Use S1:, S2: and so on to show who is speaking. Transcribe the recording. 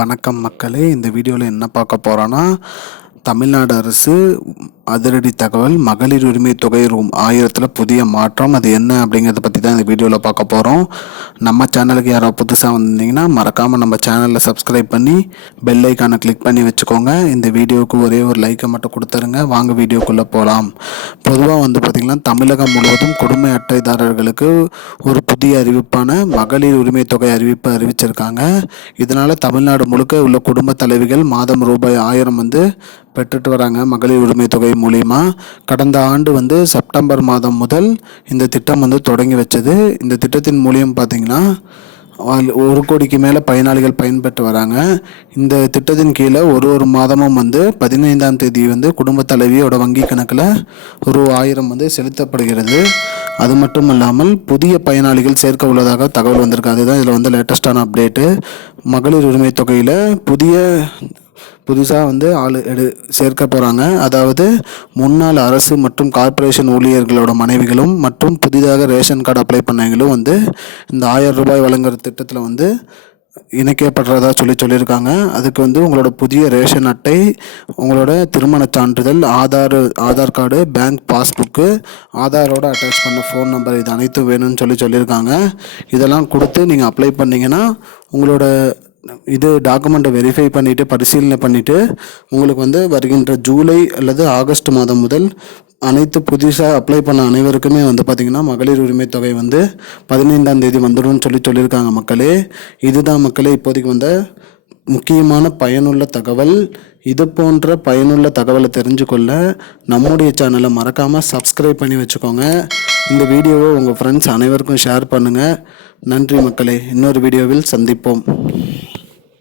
S1: வணக்கம் மக்களே. இந்த வீடியோவில் என்ன பார்க்க போகிறோன்னா தமிழ்நாடு அரசு அதிரடி தகவல் மகளிர் உரிமை தொகை ரூம் ஆயிரத்தில் புதிய மாற்றம். அது என்ன அப்படிங்கிறத பற்றி தான் இந்த வீடியோவில் பார்க்க போகிறோம் நம்ம சேனலுக்கு யாரோ புதுசாக வந்திருந்தீங்கன்னா மறக்காமல் நம்ம சேனலில் சப்ஸ்கிரைப் பண்ணி பெல் ஐக்கானை கிளிக் பண்ணி வச்சுக்கோங்க. இந்த வீடியோவுக்கு ஒரே ஒரு லைக்கை மட்டும் கொடுத்துருங்க. வாங்க வீடியோக்குள்ளே போகலாம் பொதுவாக வந்து பார்த்திங்கன்னா தமிழகம் முழுவதும் குடும்ப அட்டைதாரர்களுக்கு ஒரு புதிய அறிவிப்பான மகளிர் உரிமை தொகை அறிவிப்பு அறிவிச்சிருக்காங்க. இதனால் தமிழ்நாடு முழுக்க உள்ள குடும்ப தலைவிகள் மாதம் ரூபாய் ஆயிரம் வந்து பெற்றுட்டு வராங்க மகளிர் உரிமை தொகை மூலிமா கடந்த ஆண்டு வந்து செப்டம்பர் மாதம் முதல் இந்த திட்டம் வந்து தொடங்கி வச்சு ஆரம்பித்தது இந்த திட்டத்தின் மூலியம் பார்த்தீங்கன்னா ஒரு கோடிக்கு மேலே பயனாளிகள் பயன்பெற்று வராங்க. இந்த திட்டத்தின் கீழே ஒரு ஒரு மாதமும் வந்து பதினைந்தாம் தேதி வந்து குடும்ப தலைவியோட வங்கி கணக்கில் ஒரு ஆயிரம் வந்து செலுத்தப்படுகிறது. அது மட்டும் இல்லாமல் புதிய பயனாளிகள் சேர்க்க உள்ளதாக தகவல் வந்திருக்கு. அதுதான் இதில் வந்து லேட்டஸ்டான அப்டேட்டு மகளிர் உரிமை தொகையில் புதிய புதுசாக வந்து ஆள் எடு சேர்க்க போகிறாங்க அதாவது முன்னாள் அரசு மற்றும் கார்ப்பரேஷன் ஊழியர்களோட மனைவிகளும் மற்றும் புதிதாக ரேஷன் கார்டு அப்ளை பண்ணவங்களும் வந்து இந்த ஆயிரம் ரூபாய் வழங்குற திட்டத்தில் வந்து இணைக்கப்படுறதா சொல்லி சொல்லியிருக்காங்க. அதுக்கு வந்து உங்களோட புதிய ரேஷன் அட்டை உங்களோட திருமணச் சான்றிதழ் Aadhaar Aadhaar card bank passbook ஆதாரோட attach பண்ண ஃபோன் நம்பர் இது அனைத்தும் வேணும்னு சொல்லி சொல்லியிருக்காங்க. இதெல்லாம் கொடுத்து நீங்கள் அப்ளை பண்ணிங்கன்னா உங்களோட இது டாக்குமெண்ட்டை வெரிஃபை பண்ணிவிட்டு பரிசீலனை பண்ணிவிட்டு உங்களுக்கு வந்து வருகின்ற ஜூலை அல்லது ஆகஸ்ட் மாதம் முதல் அனைத்து புதுசாக அப்ளை பண்ண அனைவருக்குமே வந்து பார்த்திங்கன்னா மகளிர் உரிமை தொகை வந்து பதினைந்தாம் தேதி வந்துடும்னு சொல்லி சொல்லியிருக்காங்க மக்களே. இதுதான் மக்களே இப்போதைக்கு வந்த முக்கியமான பயனுள்ள தகவல். இது போன்ற பயனுள்ள தகவலை தெரிஞ்சுக்கொள்ள நம்முடைய சேனலை மறக்காமல் சப்ஸ்கிரைப் பண்ணி வச்சுக்கோங்க. இந்த வீடியோவை உங்கள் ஃப்ரெண்ட்ஸ் அனைவருக்கும் ஷேர் பண்ணுங்கள் நன்றி மக்களே. இன்னொரு வீடியோவில் சந்திப்போம்.